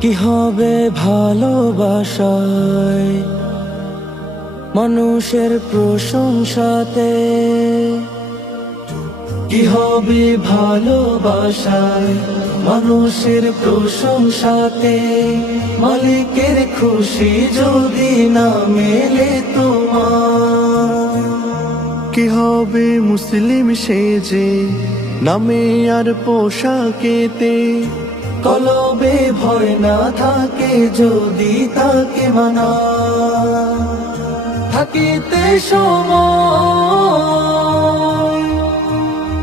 কি হবে ভালোবাসায়? মানুষের প্রশংসাতে কি হবে ভালোবাসায়? মানুষের প্রশংসাতে মালিকের খুশি যদি না মেলে তোমার। কি হবে মুসলিম সে যে নামে আর পোশাকেতে কলবে ভয় না থাকে, যদি তাকে মানা। থাকিতে সময়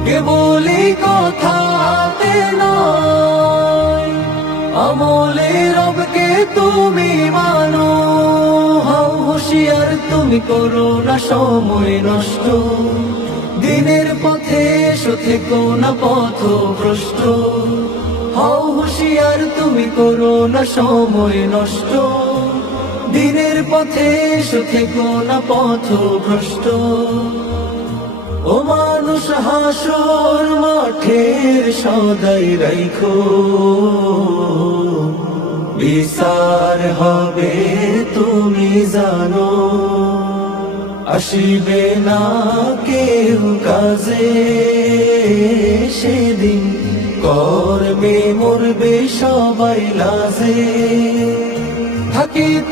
কেবলি কথাতে নয়, আমলে রবকে তুমি মানো। হও হুশিয়ার, তুমি করো না সময় নষ্ট। দিনের পথে এসো, থেকো না পথ ভ্রষ্ট হও হুশিয়ার, তুমি করো না সময় নষ্ট। দিনের পথে থেকো না পথ ভ্রষ্ট ও মানুষ, হাসর মাঠের সদাই রাইখো। বিচার হবে, তুমি জানো। আসিবে না কেউ কাজে, সেদিন করবে মরবে সবাই লাজে। থাকিতে